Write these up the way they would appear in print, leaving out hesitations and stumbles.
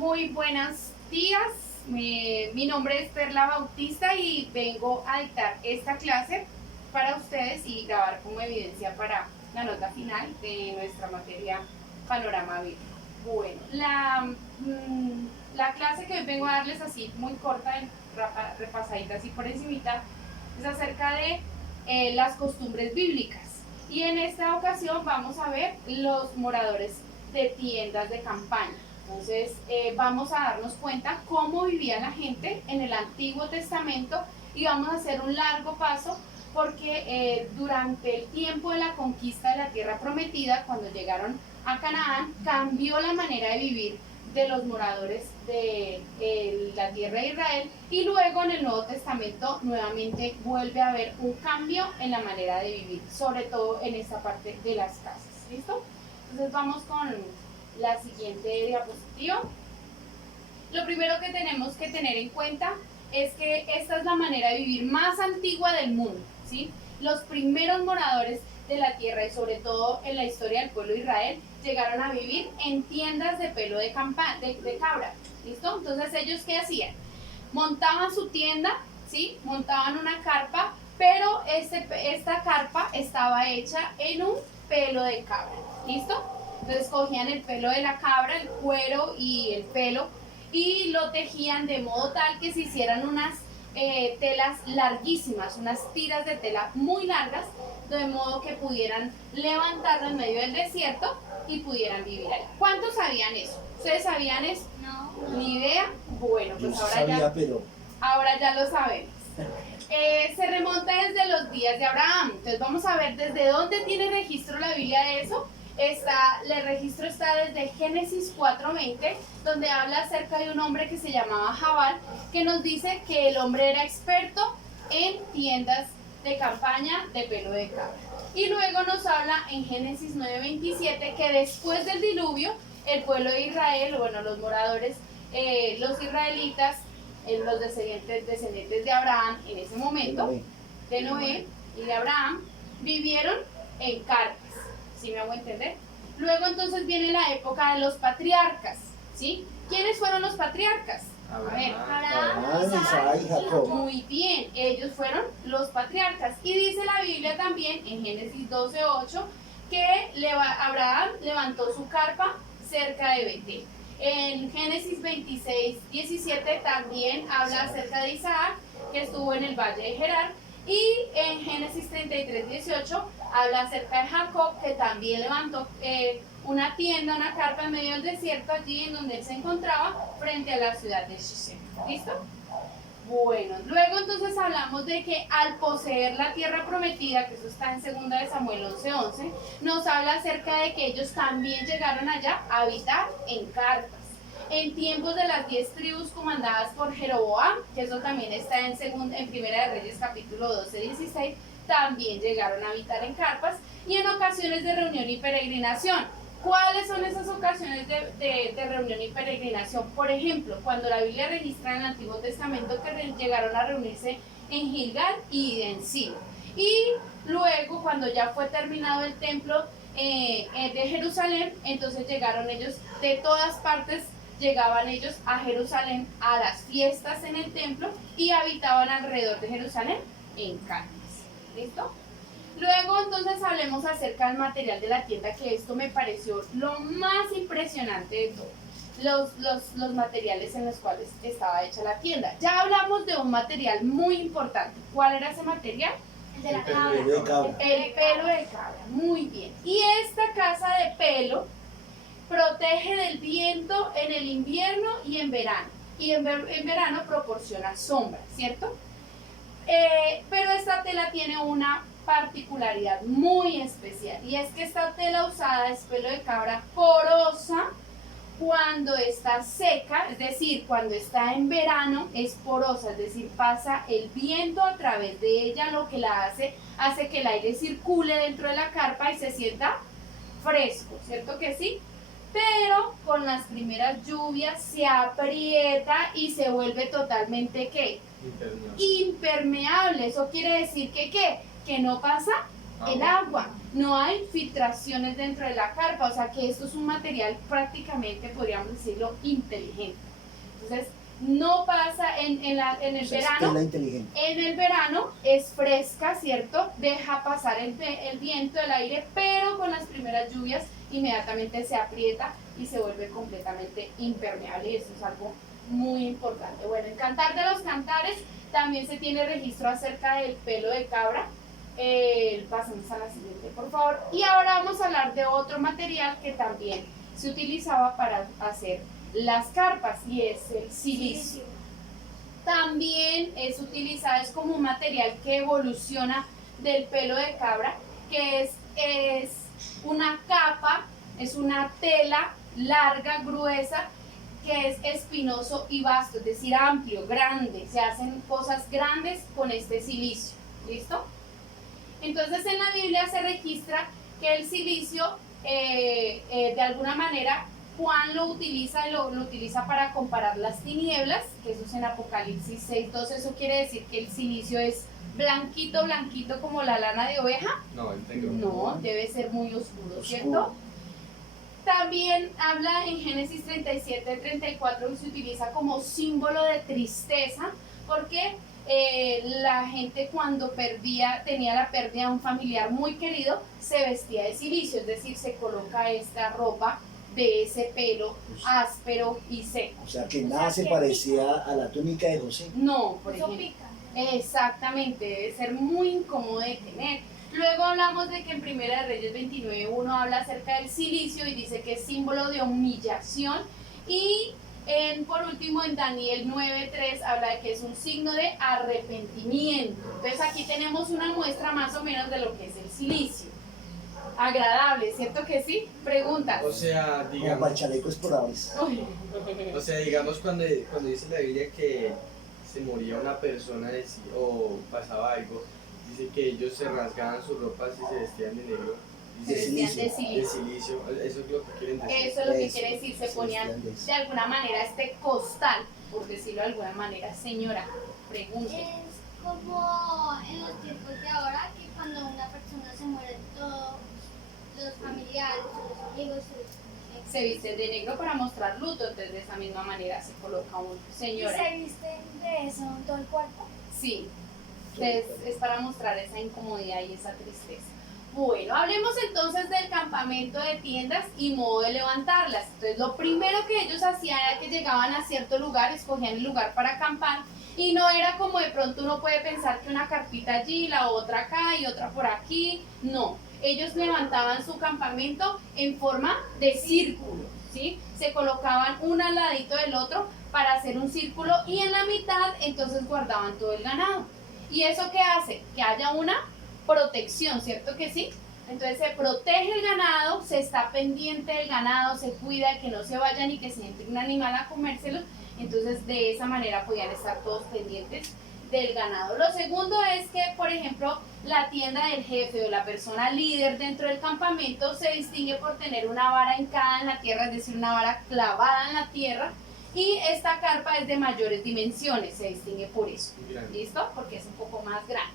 Muy buenos días, mi nombre es Perla Bautista y vengo a dictar esta clase para ustedes y grabar como evidencia para la nota final de nuestra materia Panorama Bíblico. Bueno, la clase que hoy vengo a darles así muy corta, repasadita así por encimita, es acerca de las costumbres bíblicas. Y en esta ocasión vamos a ver los moradores de tiendas de campaña. Entonces vamos a darnos cuenta cómo vivía la gente en el Antiguo Testamento y vamos a hacer un largo paso porque durante el tiempo de la conquista de la tierra prometida, cuando llegaron a Canaán, cambió la manera de vivir de los moradores de la tierra de Israel, y luego en el Nuevo Testamento nuevamente vuelve a haber un cambio en la manera de vivir, sobre todo en esta parte de las casas. ¿Listo? Entonces vamos con la siguiente diapositiva. Lo primero que tenemos que tener en cuenta es que esta es la manera de vivir más antigua del mundo, ¿sí? Los primeros moradores de la tierra, y sobre todo en la historia del pueblo de Israel, llegaron a vivir en tiendas de pelo de cabra. ¿Listo? Entonces, ¿ellos qué hacían? Montaban su tienda, ¿sí? Montaban una carpa, pero esta carpa estaba hecha en un pelo de cabra. ¿Listo? Entonces cogían el pelo de la cabra, el cuero y el pelo, y lo tejían de modo tal que se hicieran unas telas larguísimas, unas tiras de tela muy largas, de modo que pudieran levantarlo en medio del desierto y pudieran vivir ahí. ¿Cuántos sabían eso? ¿Ustedes sabían eso? No. ¿Ni idea? Bueno, pues Yo ahora, sabía, ya, pero ahora ya lo sabemos. Se remonta desde los días de Abraham. Entonces vamos a ver desde dónde tiene registro la Biblia de eso. El registro está desde Génesis 4:20, donde habla acerca de un hombre que se llamaba Jabal, que nos dice que el hombre era experto en tiendas de campaña de pelo de cabra. Y luego nos habla en Génesis 9:27 que después del diluvio, el pueblo de Israel, bueno, los moradores, los israelitas, los descendientes de Abraham en ese momento, de Noé y de Abraham, vivieron en carpas. ¿Sí me hago entender? Luego entonces viene la época de los patriarcas, ¿sí? ¿Quiénes fueron los patriarcas? A ver. Abraham, Isaac y Jacob. Muy bien, ellos fueron los patriarcas. Y dice la Biblia también en Génesis 12:8 que Abraham levantó su carpa cerca de Betel. En Génesis 26:17 también habla acerca de Isaac, que estuvo en el valle de Gerar. Y en Génesis 33:18 habla acerca de Jacob, que también levantó una tienda, una carpa en medio del desierto, allí en donde él se encontraba, frente a la ciudad de Sichem. ¿Listo? Bueno, luego entonces hablamos de que al poseer la tierra prometida, que eso está en 2 de Samuel 11:11, nos habla acerca de que ellos también llegaron allá a habitar en carpas. En tiempos de las 10 tribus comandadas por Jeroboam, que eso también está en Primera de Reyes capítulo 12:16, también llegaron a habitar en carpas, y en ocasiones de reunión y peregrinación. ¿Cuáles son esas ocasiones de reunión y peregrinación? Por ejemplo, cuando la Biblia registra en el Antiguo Testamento que llegaron a reunirse en Gilgal y en Silo. Y luego, cuando ya fue terminado el templo de Jerusalén, entonces llegaron ellos de todas partes. Llegaban ellos a Jerusalén a las fiestas en el templo y habitaban alrededor de Jerusalén en carpas. ¿Listo? Luego entonces hablemos acerca del material de la tienda, que esto me pareció lo más impresionante de todo. Los materiales en los cuales estaba hecha la tienda. Ya hablamos de un material muy importante. ¿Cuál era ese material? El de la El cabra. pelo de cabra. El pelo de cabra. Muy bien. Y esta casa de pelo protege del viento en el invierno y en verano. Y en verano proporciona sombra, ¿cierto? Pero esta tela tiene una particularidad muy especial, y es que esta tela usada es pelo de cabra porosa cuando está seca, es decir, cuando está en verano es porosa, es decir, pasa el viento a través de ella, lo que la hace que el aire circule dentro de la carpa y se sienta fresco, ¿cierto que sí? Pero con las primeras lluvias se aprieta y se vuelve totalmente ¿qué? Impermeable. Eso quiere decir que ¿qué? Que no pasa el agua. No hay filtraciones dentro de la carpa, o sea que esto es un material prácticamente, podríamos decirlo, inteligente. Entonces, no pasa en el verano. En el verano es fresca, ¿cierto? Deja pasar el viento, el aire, pero con las primeras lluvias inmediatamente se aprieta y se vuelve completamente impermeable, y eso es algo muy importante. Bueno, el Cantar de los Cantares también se tiene registro acerca del pelo de cabra. Pasemos a la siguiente, por favor. Y ahora vamos a hablar de otro material que también se utilizaba para hacer las carpas, y es el silicio. También es utilizado, es como un material que evoluciona del pelo de cabra, que es una capa, es una tela larga, gruesa, que es espinoso y vasto, es decir, amplio, grande. Se hacen cosas grandes con este silicio. ¿Listo? Entonces en la Biblia se registra que el silicio, de alguna manera, Juan lo utiliza para comparar las tinieblas, que eso es en Apocalipsis 6:12. Eso quiere decir que el silicio es blanquito, blanquito como la lana de oveja. No, el negro. No, debe ser muy oscuro, ¿cierto? También habla en Génesis 37:34 y se utiliza como símbolo de tristeza, porque la gente cuando tenía la pérdida de un familiar muy querido, se vestía de silicio, es decir, se coloca esta ropa de ese pelo áspero y seco. O sea que nada se parecía a la túnica de José. No, por ejemplo. Exactamente, debe ser muy incómodo de tener. Luego hablamos de que en Primera de Reyes 29:1 habla acerca del silicio y dice que es símbolo de humillación. Y por último en Daniel 9:3 habla de que es un signo de arrepentimiento. Entonces aquí tenemos una muestra más o menos de lo que es el silicio. Agradable, ¿cierto que sí? Preguntas. O sea, Como digamos, para chalecos porables. cuando dice la Biblia que se moría una persona o pasaba algo, dice que ellos se rasgaban sus ropas y se vestían de negro. Se vestían de De silicio. silicio, eso es lo que quieren decir. Eso es lo que quiere decir, se ponían de alguna manera este costal, por decirlo de alguna manera. Señora, pregunte. Es como en los tiempos de ahora, que cuando una persona se muere, todos los familiares, los amigos Se visten de negro para mostrar luto, entonces de esa misma manera se coloca un señora. ¿Y se visten de eso en todo el cuerpo? Sí, es para mostrar esa incomodidad y esa tristeza. Bueno, hablemos entonces del campamento de tiendas y modo de levantarlas. Entonces lo primero que ellos hacían era que llegaban a cierto lugar, escogían el lugar para acampar, y no era como de pronto uno puede pensar que una carpita allí, la otra acá y otra por aquí. No, ellos levantaban su campamento en forma de círculo, ¿sí? Se colocaban uno al ladito del otro para hacer un círculo, y en la mitad entonces guardaban todo el ganado. ¿Y eso qué hace? Que haya una protección, ¿cierto que sí? Entonces se protege el ganado, se está pendiente del ganado, se cuida de que no se vaya ni que se entre un animal a comérselo. Entonces de esa manera podían estar todos pendientes del ganado. Lo segundo es que, por ejemplo, la tienda del jefe o la persona líder dentro del campamento se distingue por tener una vara hincada en la tierra, es decir, una vara clavada en la tierra, y esta carpa es de mayores dimensiones, se distingue por eso. ¿Listo? Porque es un poco más grande.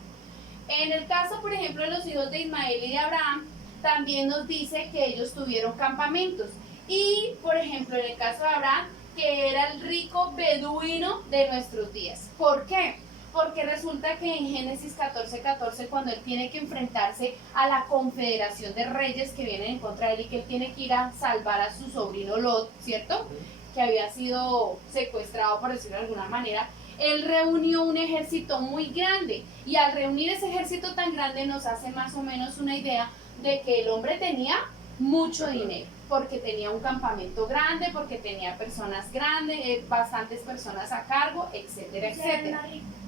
En el caso, por ejemplo, de los hijos de Ismael y de Abraham, también nos dice que ellos tuvieron campamentos. Y, por ejemplo, en el caso de Abraham, que era el rico beduino de nuestros días. ¿Por qué? Porque resulta que en Génesis 14:14, cuando él tiene que enfrentarse a la confederación de reyes que vienen en contra de él y que él tiene que ir a salvar a su sobrino Lot, ¿cierto? Que había sido secuestrado, por decirlo de alguna manera. Él reunió un ejército muy grande, y al reunir ese ejército tan grande nos hace más o menos una idea de que el hombre tenía mucho dinero, porque tenía un campamento grande, porque tenía personas grandes, bastantes personas a cargo, etcétera, etcétera.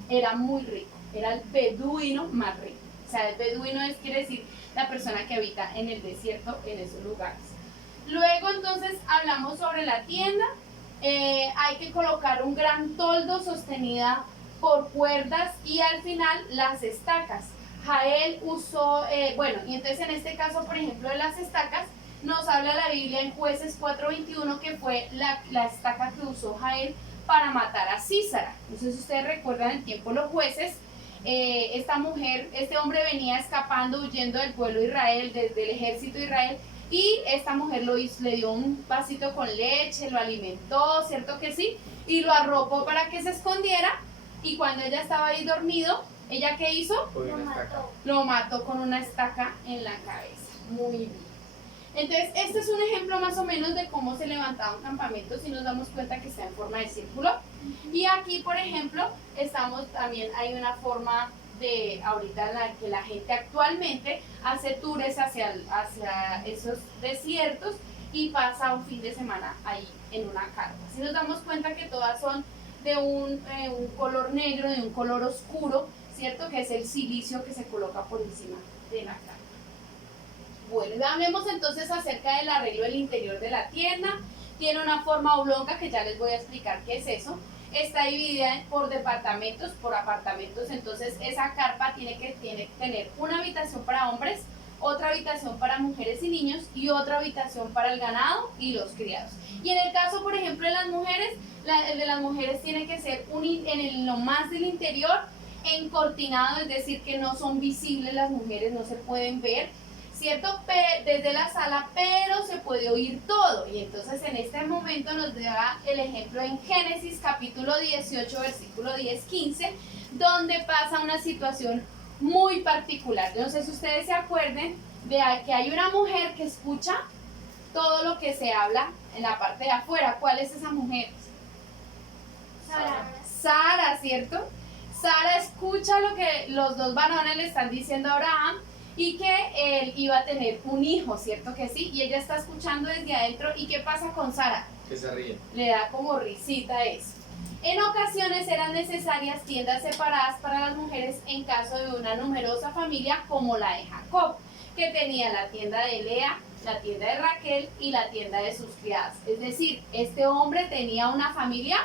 Era muy rico, era el beduino más rico. O sea, el beduino quiere decir la persona que habita en el desierto, en esos lugares. Luego entonces hablamos sobre la tienda. Hay que colocar un gran toldo sostenida por cuerdas, y al final las estacas. Jael usó, y entonces en este caso, por ejemplo, de las estacas, nos habla la Biblia en Jueces 4:21 que fue la estaca que usó Jael para matar a Sísara. No sé si ustedes recuerdan el tiempo de los jueces, esta mujer, este hombre venía escapando, huyendo del pueblo de Israel, del ejército de Israel, y esta mujer le dio un vasito con leche, lo alimentó, ¿cierto que sí? Y lo arropó para que se escondiera, y cuando ella estaba ahí dormido, ¿ella qué hizo? Con Lo una estaca. mató. Lo mató con una estaca en la cabeza. Muy bien. Entonces, este es un ejemplo más o menos de cómo se levantaba un campamento, si nos damos cuenta que está en forma de círculo. Y aquí, por ejemplo, también hay una forma de, ahorita en la que la gente actualmente hace tours hacia esos desiertos y pasa un fin de semana ahí en una carpa. Si nos damos cuenta que todas son de un color negro, de un color oscuro, ¿cierto? Que es el silicio que se coloca por encima de la carpa. Bueno, hablemos entonces acerca del arreglo del interior de la tienda. Tiene una forma oblonga que ya les voy a explicar qué es eso. Está dividida por departamentos, por apartamentos. Entonces esa carpa tiene que tener una habitación para hombres, otra habitación para mujeres y niños y otra habitación para el ganado y los criados. Y en el caso, por ejemplo, de las mujeres, el de las mujeres tiene que ser en lo más del interior, encortinado, es decir, que no son visibles las mujeres, no se pueden ver, ¿cierto? Desde la sala, pero se puede oír todo. Y entonces en este momento nos da el ejemplo en Génesis capítulo 18, versículo 10-15, donde pasa una situación muy particular. Yo no sé si ustedes se acuerden de que hay una mujer que escucha todo lo que se habla en la parte de afuera. ¿Cuál es esa mujer? Sara, ¿cierto? Sara escucha lo que los dos varones le están diciendo a Abraham y que él iba a tener un hijo, ¿cierto que sí? Y ella está escuchando desde adentro. ¿Y qué pasa con Sara? Que se ríe. Le da como risita eso. En ocasiones eran necesarias tiendas separadas para las mujeres en caso de una numerosa familia como la de Jacob, que tenía la tienda de Lea, la tienda de Raquel y la tienda de sus criadas. Es decir, este hombre tenía una familia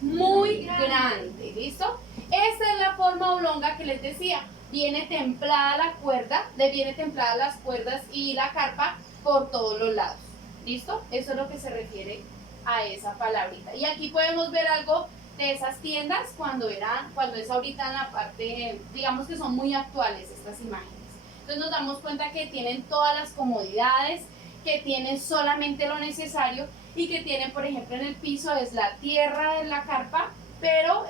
muy grande, ¿listo? Esta es la forma oblonga que les decía. Viene templada la cuerda, viene templada las cuerdas y la carpa por todos los lados. ¿Listo? Eso es lo que se refiere a esa palabrita. Y aquí podemos ver algo de esas tiendas cuando es ahorita en la parte, digamos que son muy actuales estas imágenes. Entonces nos damos cuenta que tienen todas las comodidades, que tienen solamente lo necesario y que tienen, por ejemplo, en el piso es la tierra de la carpa, pero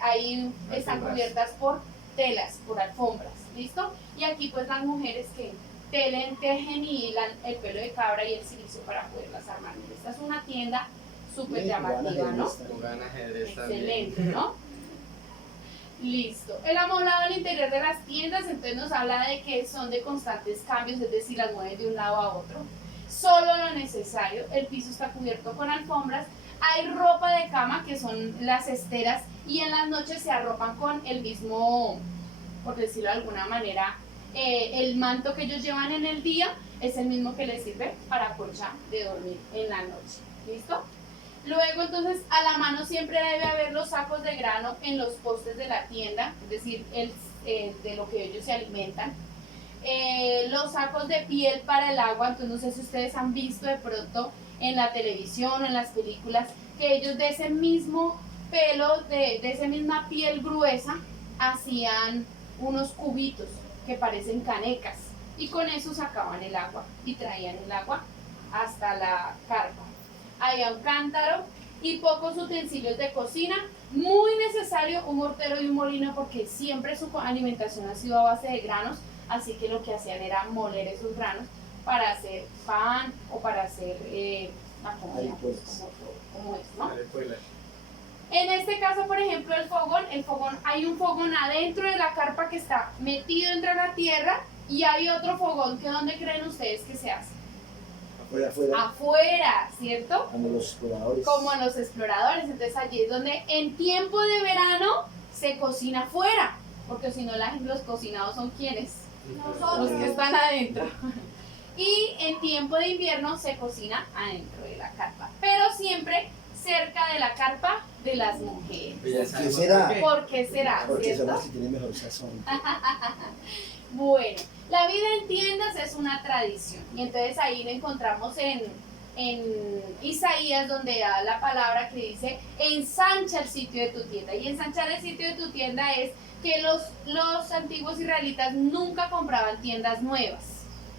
ahí están cubiertas por telas, por alfombras, ¿listo? Y aquí pues las mujeres que tejen y hilan el pelo de cabra y el silicio para poderlas armar. Esta es una tienda súper llamativa, ¿no? Juegan ajedrez también. Excelente, ¿no? Listo. El amoblado al interior de las tiendas entonces nos habla de que son de constantes cambios, es decir, las mueven de un lado a otro. Solo lo necesario, el piso está cubierto con alfombras, hay ropa de cama que son las esteras y en las noches se arropan con el mismo, por decirlo de alguna manera, el manto que ellos llevan en el día es el mismo que les sirve para colcha de dormir en la noche. ¿Listo? Luego entonces a la mano siempre debe haber los sacos de grano en los postes de la tienda, es decir, de lo que ellos se alimentan. Los sacos de piel para el agua, entonces no sé si ustedes han visto de pronto en la televisión o en las películas que ellos de ese mismo pelo, de esa misma piel gruesa, hacían unos cubitos que parecen canecas y con eso sacaban el agua y traían el agua hasta la carpa. Había un cántaro y pocos utensilios de cocina, muy necesario un mortero y un molino porque siempre su alimentación ha sido a base de granos, así que lo que hacían era moler esos granos para hacer pan o para hacer la comida, como es, ¿no? En este caso, por ejemplo, el fogón, hay un fogón adentro de la carpa que está metido entre la tierra y hay otro fogón que ¿dónde creen ustedes que se hace? Afuera. Afuera, ¿cierto? Como los exploradores. Como los exploradores, entonces allí es donde en tiempo de verano se cocina afuera, porque si no los cocinados son ¿quiénes? Los que están adentro. Y en tiempo de invierno se cocina adentro de la carpa, pero siempre cerca de la carpa de las mujeres. ¿Por qué será? ¿Por qué será? Porque son ¿Cierto? las que tienen mejor sazón. Bueno, la vida en tiendas es una tradición y entonces ahí lo encontramos en en Isaías, donde da la palabra que dice, ensancha el sitio de tu tienda. Y ensanchar el sitio de tu tienda es que los antiguos israelitas nunca compraban tiendas nuevas,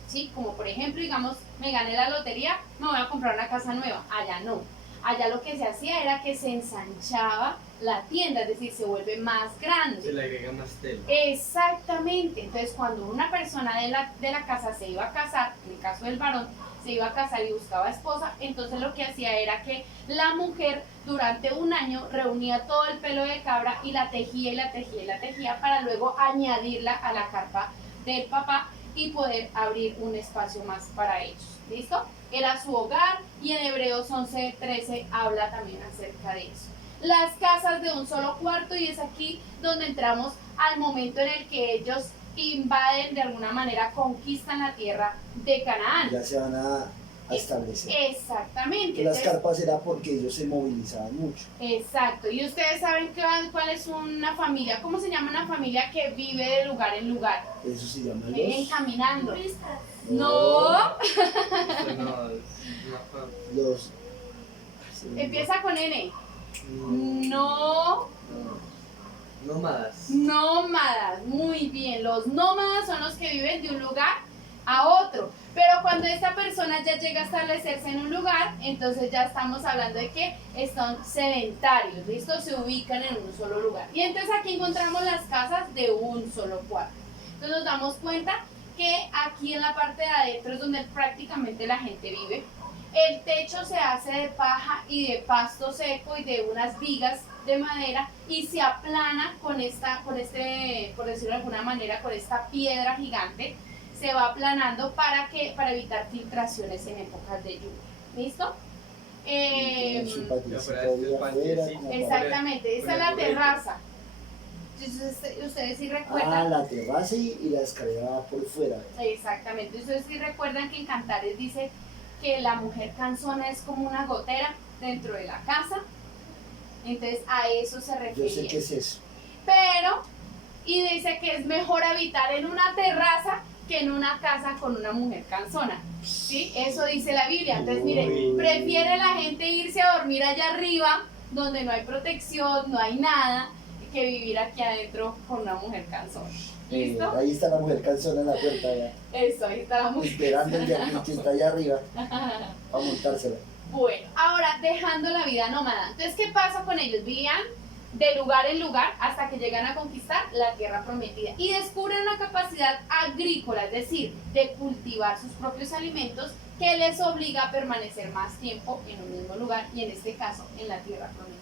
¿sí? Como por ejemplo, digamos, me gané la lotería, me voy a comprar una casa nueva. Allá no. Allá lo que se hacía era que se ensanchaba la tienda, es decir, se vuelve más grande. Se le agrega más tela. Exactamente. Entonces, cuando una persona de la casa se iba a casar, en el caso del varón, se iba a casar y buscaba esposa, entonces lo que hacía era que la mujer durante un año reunía todo el pelo de cabra y la tejía y la tejía y la tejía para luego añadirla a la carpa del papá y poder abrir un espacio más para ellos. ¿Listo? Era su hogar y en Hebreos 11:13 habla también acerca de eso. Las casas de un solo cuarto, y es aquí donde entramos al momento en el que ellos invaden, de alguna manera conquistan la tierra de Canaán. Ya se van a establecer. Exactamente. Que las Entonces, carpas era porque ellos se movilizaban mucho. exacto. Y ustedes saben cuál es una familia, ¿cómo se llama una familia que vive de lugar en lugar? Eso se llama Caminando. Turistas. No. Eso no, los Empieza con N. no, nómadas. Nómadas, muy bien. Los nómadas son los que viven de un lugar a otro. Pero cuando esta persona ya llega a establecerse en un lugar, entonces ya estamos hablando de que están sedentarios, ¿listo? Se ubican en un solo lugar. Y entonces aquí encontramos las casas de un solo cuarto. Entonces nos damos cuenta que aquí en la parte de adentro es donde prácticamente la gente vive. El techo se hace de paja y de pasto seco y de unas vigas de madera y se aplana por decirlo de alguna manera, con esta piedra gigante, se va aplanando para evitar filtraciones en épocas de lluvia. ¿Listo? su patiecito afuera, como para- Exactamente, esta es la terraza. Entonces, ustedes sí recuerdan. la terraza y la escalera va por fuera. Exactamente, ustedes sí recuerdan que en Cantares dice que la mujer cansona es como una gotera dentro de la casa. Entonces a eso se Yo refiere. sé qué es eso. Pero, y dice que es mejor habitar en una terraza que en una casa con una mujer cansona. ¿Sí? Eso dice la Biblia. Entonces, miren, Uy. prefiere la gente irse a dormir allá arriba, donde no hay protección, no hay nada, que vivir aquí adentro con una mujer cansona. ¿Listo? Ahí está la mujer cansona en la puerta ya, Eso, ahí está la mujer. esperando el que está allá arriba para montársela. Bueno, ahora dejando la vida nómada. Entonces, ¿qué pasa con ellos? Vivían de lugar en lugar hasta que llegan a conquistar la tierra prometida y descubren una capacidad agrícola, es decir, de cultivar sus propios alimentos que les obliga a permanecer más tiempo en un mismo lugar y en este caso en la tierra prometida.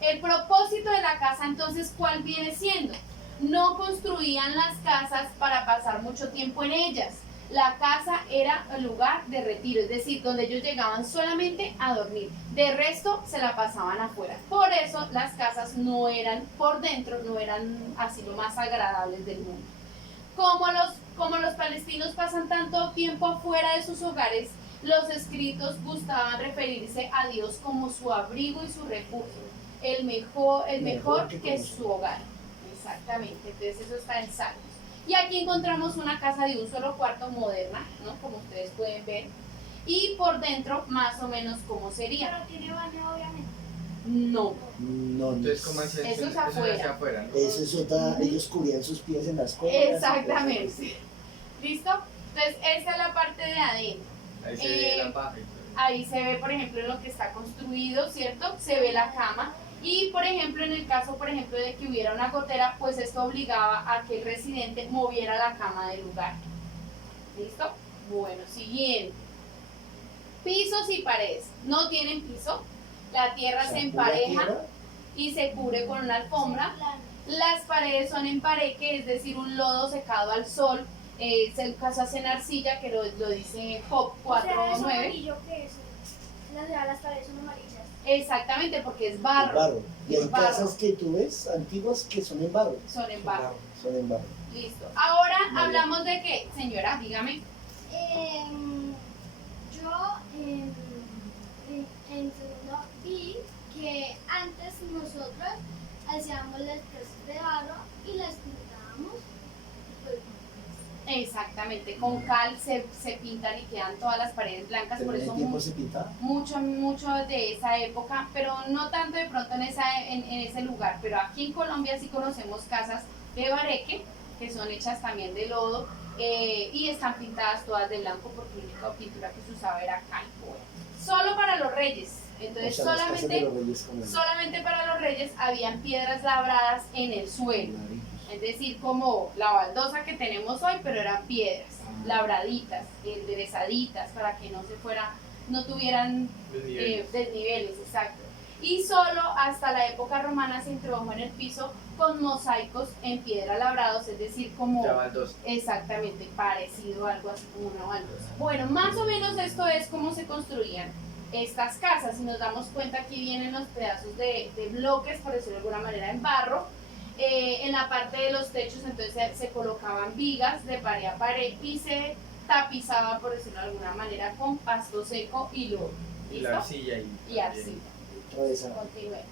El propósito de la casa entonces, ¿cuál viene siendo? No construían las casas para pasar mucho tiempo en ellas. La casa era el lugar de retiro, es decir, donde ellos llegaban solamente a dormir. De resto se la pasaban afuera. Por eso las casas no eran, por dentro, no eran así lo más agradables del mundo. Como los palestinos pasan tanto tiempo afuera de sus hogares, los escritos gustaban referirse a Dios como su abrigo y su refugio. El mejor que su hogar. Exactamente, entonces eso está en Salmos. Y aquí encontramos una casa de un solo cuarto moderna, ¿no? Como ustedes pueden ver. Y por dentro, más o menos, ¿cómo sería? Pero tiene baño, obviamente. No. No, Entonces, ¿cómo hacen? Eso es es afuera. hacia afuera, ¿no? eso es otra, ellos cubrían sus pies en las cuerdas. Exactamente. ¿Listo? Entonces, esta es la parte de adentro. Ahí se ve la paja y todo. Ahí se ve, por ejemplo, lo que está construido, ¿cierto? Se ve la cama. Y, por ejemplo, en el caso, por ejemplo, de que hubiera una gotera, pues esto obligaba a que el residente moviera la cama del lugar. ¿Listo? Bueno, siguiente. Pisos y paredes. No tienen piso. La tierra se empareja y se cubre con una alfombra. Las paredes son en pareque, es decir, un lodo secado al sol. Se hace en arcilla, que lo dice Job O sea, es 4:9. amarillo que es. Las paredes son amarillas. Exactamente, porque es En barro. barro. Y hay Barro. casas que tú ves antiguas que son en barro. Son en barro. Son en barro. Listo. Ahora Vale. hablamos de qué, señora, dígame. Yo en segundo vi que antes nosotros hacíamos las casas de barro y las pintábamos. Pues, Exactamente, con cal se pintan y quedan todas las paredes blancas, Pero por en eso el tiempo se pintaba. mucho de esa época, pero no tanto de pronto en ese lugar, pero aquí en Colombia sí conocemos casas de bareque, que son hechas también de lodo, y están pintadas todas de blanco porque la única pintura que se usaba era cal. Solo para los reyes, entonces O sea, las casas de los reyes como solamente para los reyes habían piedras labradas en el suelo. Es decir, como la baldosa que tenemos hoy, pero eran piedras, labraditas, enderezaditas, para que no se fuera, no tuvieran desniveles, exacto. Y solo hasta la época romana se introdujo en el piso con mosaicos en piedra labrados, es decir, como Ya baldosa. exactamente parecido a algo así como una baldosa. Bueno, más o menos esto es cómo se construían estas casas. Si nos damos cuenta, aquí vienen los pedazos de bloques, por decirlo de alguna manera, en barro. En la parte de los techos entonces se colocaban vigas de pared a pared y se tapizaba, por decirlo de alguna manera, con pasto seco y lodo. Y la ¿Listo? arcilla Y arcilla. esa. Continuemos.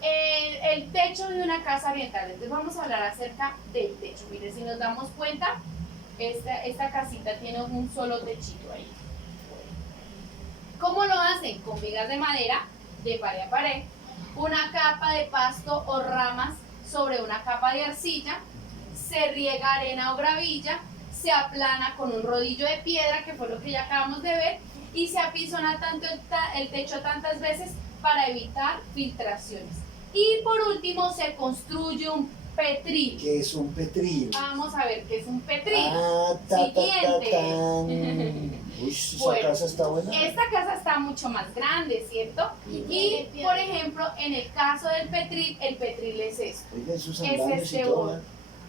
El techo de una casa oriental. Entonces vamos a hablar acerca del techo. Miren, si nos damos cuenta, esta casita tiene un solo techito ahí. ¿Cómo lo hacen? Con vigas de madera de pared a pared, una capa de pasto o ramas sobre una capa de arcilla, se riega arena o gravilla, se aplana con un rodillo de piedra, que fue lo que ya acabamos de ver, y se apisona tanto el techo tantas veces para evitar filtraciones. Y por último se construye un petril. ¿Qué es un petril? Vamos a ver qué es un petril. Ah, Siguiente. tan. Uy, esa Bueno, casa está buena. Esta casa está mucho más grande, ¿cierto? Y, por ejemplo, en el caso del petril, el petril es esto. Oigan, sus es andamios y este todo. borde.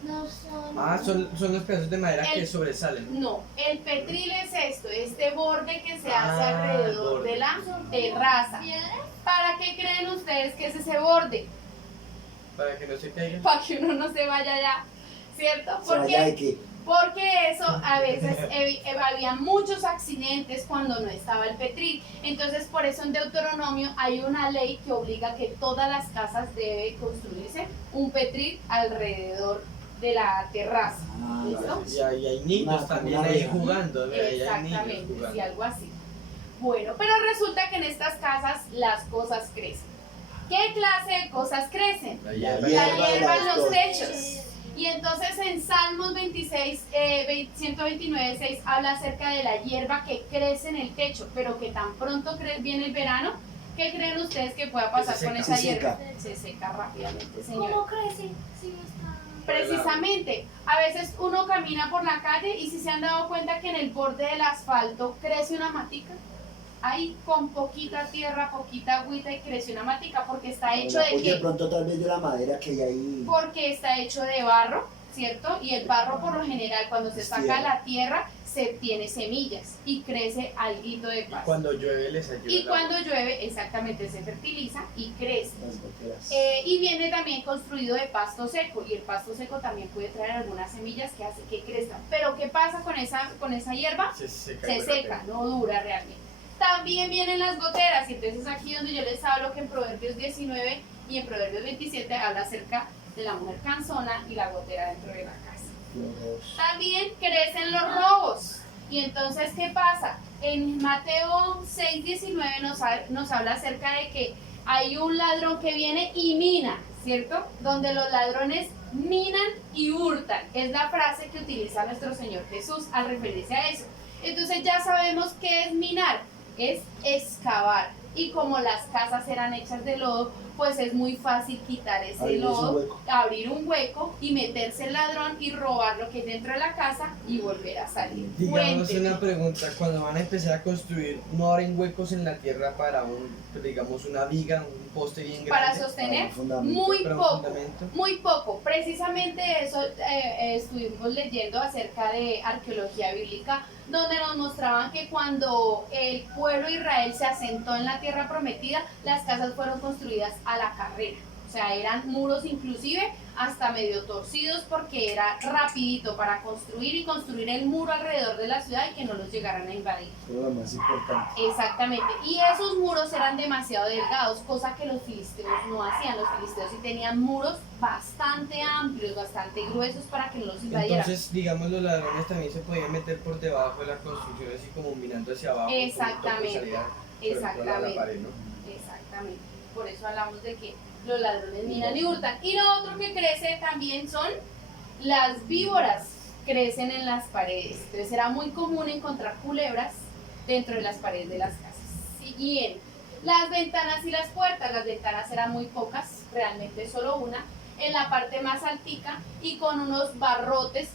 No son. Ah, son los pedazos de madera que El- sobresalen. No, el petril es esto, este borde que se hace Ah, alrededor borde. de la terraza. ¿Piedras? ¿Para qué creen ustedes que es ese borde? Para que no se caigan. Para que uno no se vaya allá, ¿cierto? O sea, ya hay que. Porque eso a veces había muchos accidentes cuando no estaba el petril. Entonces, por eso en Deuteronomio hay una ley que obliga que todas las casas debe construirse un petril alrededor de la terraza. Ah, ¿Listo? Y hay niños Una- también una ahí reja. jugando. Mira, ahí hay niños Exactamente, sí, jugando. algo así. Bueno, pero resulta que en estas casas las cosas crecen. ¿Qué clase de cosas crecen? La La hierba. La hierba de hierba en las los cosas. techos. Y entonces en Salmos 129, 6 habla acerca de la hierba que crece en el techo, pero que tan pronto viene el verano, ¿qué creen ustedes que pueda pasar se con seca. esa Se hierba? seca. Se seca rápidamente, señor. ¿Cómo crece? Si no está. Precisamente, a veces uno camina por la calle y si se han dado cuenta que en el borde del asfalto crece una matica, ahí con poquita tierra, poquita agüita y crece una matica porque está hecho de Oye, de qué? pronto tal vez de la madera que hay ahí. Porque está hecho de barro, ¿cierto? Y el barro por lo general cuando se Es saca tierra. la tierra se tiene semillas y crece alguito de Y pasto. cuando llueve les ayuda. Y el cuando agua. llueve exactamente se fertiliza y crece. Las goteras. Y viene también construido de pasto seco y el pasto seco también puede traer algunas semillas que hace que crezcan. Pero ¿qué pasa con esa hierba? Se seca. Se muy seca, rápido. no dura realmente. También vienen las goteras y entonces aquí donde yo les hablo que en Proverbios 19 y en Proverbios 27 habla acerca de la mujer cansona y la gotera dentro de la casa. Los- También crecen los robos. Y entonces, ¿qué pasa? En Mateo 6:19 nos habla acerca de que hay un ladrón que viene y mina, ¿cierto? Donde los ladrones minan y hurtan. Es la frase que utiliza nuestro Señor Jesús al referirse a eso. Entonces ya sabemos qué es minar, es excavar. Y como las casas eran hechas de lodo, pues es muy fácil quitar ese Abrirles un lodo, hueco. abrir un hueco y meterse el ladrón y robar lo que hay dentro de la casa y volver a salir. Digamos Cuénteme. una pregunta, cuando van a empezar a construir, ¿no abren huecos en la tierra para digamos una viga, un poste bien Para grande? sostener, un fundamento. muy Para un poco. fundamento. Muy poco, precisamente eso estuvimos leyendo acerca de arqueología bíblica, donde nos mostraban que cuando el pueblo de Israel se asentó en la tierra prometida, las casas fueron construidas a la carrera. O sea, eran muros inclusive hasta medio torcidos porque era rapidito para construir y construir el muro alrededor de la ciudad y que no los llegaran a invadir. Pero lo más importante. Exactamente, y esos muros eran demasiado delgados, cosa que los filisteos no hacían. Los filisteos sí tenían muros bastante amplios, bastante gruesos para que no los invadieran. Entonces, digamos, los ladrones también se podían meter por debajo de la construcción, así como mirando hacia abajo. Exactamente, exactamente. La pared, ¿no? Exactamente, por eso hablamos de que los ladrones minan y hurtan. Y lo otro que crece también son las víboras, crecen en las paredes. Entonces era muy común encontrar culebras dentro de las paredes de las casas. Siguiente, las ventanas y las puertas. Las ventanas eran muy pocas, realmente solo una, en la parte más altica y con unos barrotes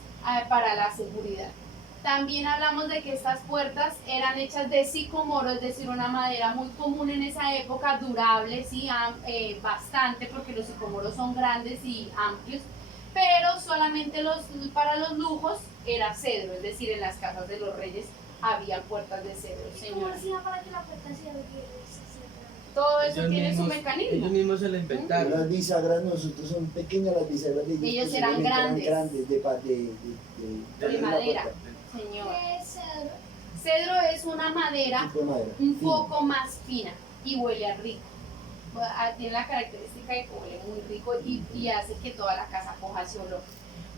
para la seguridad. También hablamos de que estas puertas eran hechas de sicomoro, es decir, una madera muy común en esa época, durable, sí, bastante, porque los sicomoros son grandes y amplios, pero solamente para los lujos era cedro, es decir, en las casas de los reyes había puertas de cedro, ¿Cómo señor. hacía para que la puerta se abriera? Todo eso Ellos tiene su mismos- mecanismo. Ellos mismos se lo inventaron. Las bisagras nosotros son pequeñas, las bisagras de ellos. Ellos eran posiblemente grandes. grandes De la madera. puerta. Señor. ¿Qué es cedro? Cedro es una madera Tipo de madera. un fina. poco más fina y huele a rico. Tiene la característica de que huele muy rico y hace que toda la casa coja ese olor.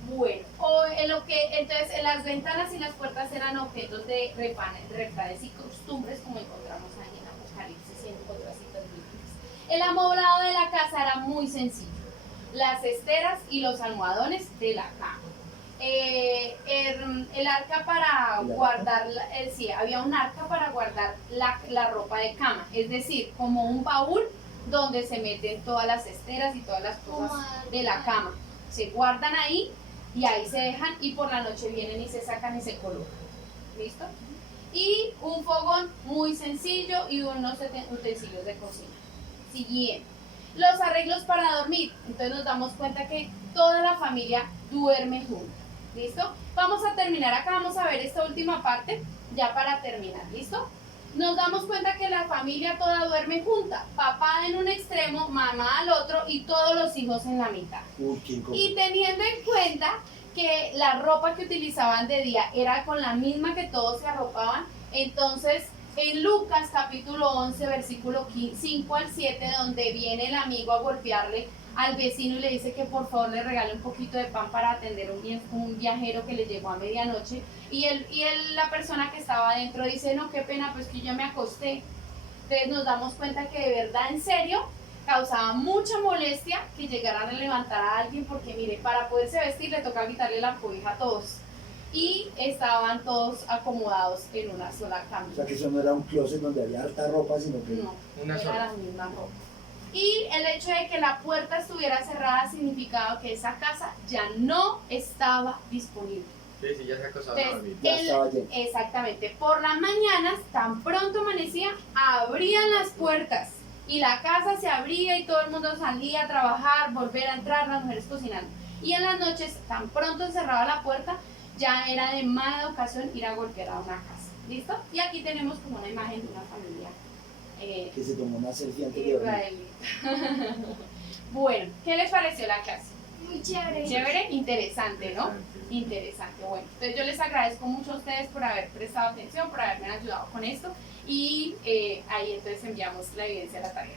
Bueno, entonces las ventanas y las puertas eran objetos de refranes y costumbres, como encontramos ahí en Apocalipsis y en otras citas bíblicas. El amoblado de la casa era muy sencillo: las esteras y los almohadones de la cama. El arca para guardar, sí, había un arca para guardar la ropa de cama, es decir, como un baúl donde se meten todas las esteras y todas las cosas de la cama. Se guardan ahí y ahí se dejan y por la noche vienen y se sacan y se colocan. ¿Listo? Y un fogón muy sencillo y unos utensilios de cocina. Siguiente. Los arreglos para dormir. Entonces nos damos cuenta que toda la familia duerme junta. ¿Listo? Vamos a terminar acá, vamos a ver esta última parte, ya para terminar, ¿listo? Nos damos cuenta que la familia toda duerme junta, papá en un extremo, mamá al otro y todos los hijos en la mitad. Uy, qué incómodo. Y teniendo en cuenta que la ropa que utilizaban de día era con la misma que todos se arropaban, entonces en Lucas capítulo 11, versículo 5 al 7, donde viene el amigo a golpearle al vecino y le dice que por favor le regale un poquito de pan para atender un viajero que le llegó a medianoche, y la persona que estaba adentro dice, no, qué pena, pues que yo me acosté. Entonces nos damos cuenta que de verdad, en serio, causaba mucha molestia que llegaran a levantar a alguien, porque mire, para poderse vestir le toca quitarle la cobija a todos, y estaban todos acomodados en una sola cama. O sea que eso no era un closet donde había harta ropa, sino que No, Una era sola. la misma ropa. Y el hecho de que la puerta estuviera cerrada significaba que esa casa ya no estaba disponible. Sí, sí, ya se acostaban a Entonces, dormir. ya estaba lleno. exactamente, por las mañanas, tan pronto amanecía, abrían las puertas y la casa se abría y todo el mundo salía a trabajar, volver a entrar, las mujeres cocinando. Y en las noches, tan pronto se cerraba la puerta, ya era de mala educación ir a golpear a una casa. ¿Listo? Y aquí tenemos como una imagen de una familia Que se tomó una selfie antes de dormir. israelita. Bueno, ¿qué les pareció la clase? Muy chévere. Chévere, interesante, ¿no? Interesante, bueno. Entonces yo les agradezco mucho a ustedes por haber prestado atención, por haberme ayudado con esto, y ahí entonces enviamos la evidencia a la tarea.